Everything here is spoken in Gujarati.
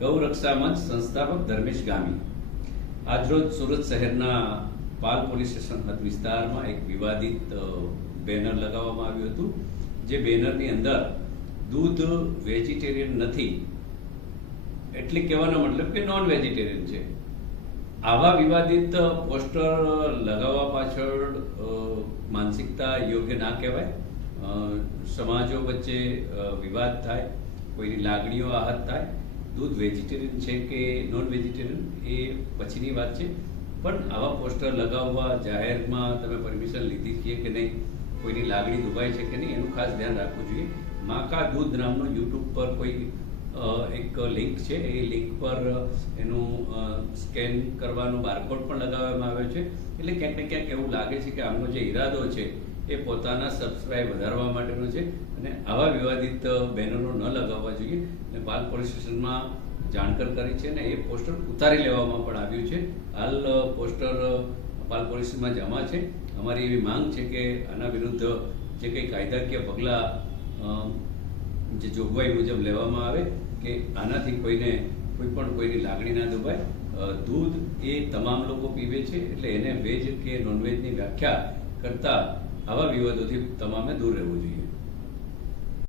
ગૌરક્ષા મંચ સંસ્થાપક ધર્મેશ ગામી. આજરોજ સુરત શહેરના પાલ પોલીસ સ્ટેશન હદ વિસ્તારમાં એક વિવાદિત બેનર લગાવવામાં આવ્યું હતું, જે બેનરની અંદર દૂધ વેજીટેરિયન નથી. એટલે કહેવાનો મતલબ કે નોન વેજીટેરિયન છે. આવા વિવાદિત પોસ્ટર લગાવવા પાછળ માનસિકતા યોગ્ય ના કહેવાય. સમાજો વચ્ચે વિવાદ થાય, કોઈની લાગણીઓ આહત થાય દૂધ વેજીટેરિયન છે કે નોન વેજીટેરિયન એ પછીની વાત છે. પણ આવા પોસ્ટર લગાવવા, જાહેરમાં તમે પરમિશન લીધી છે કે નહીં, કોઈની લાગણી દુભાય છે કે નહીં, એનું ખાસ ધ્યાન રાખવું જોઈએ. માકા દૂધ નામનું યુટ્યુબ પર કોઈ એક લિંક છે. એ લિંક પર એનું સ્કેન કરવાનો બારકોડ પણ લગાવવામાં આવ્યો છે. એટલે ક્યાંક ને ક્યાંક એવું લાગે છે કે આમનો જે ઈરાદો છે એ પોતાના સબસ્ક્રાઇબ વધારવા માટેનો છે. અને આવા વિવાદિત બેનરો ન લગાવવા જોઈએ. અને પાલ પોલીસ સ્ટેશનમાં જાણકાર કરી છે અને એ પોસ્ટર ઉતારી લેવામાં પણ આવ્યું છે. હાલ પોસ્ટર પાલ પોલીસમાં જમા છે. અમારી એવી માંગ છે કે આના વિરુદ્ધ જે કંઈ કાયદાકીય પગલાં જે જોગવાઈ મુજબ લેવામાં આવે કે આનાથી કોઈને કોઈ પણ કોઈની લાગણી ના દુભાય દૂધ એ તમામ લોકો પીવે છે. એટલે એને વેજ કે નોનવેજની વ્યાખ્યા કરતા આવા વિવાદોથી તમામે દૂર રહેવું જોઈએ.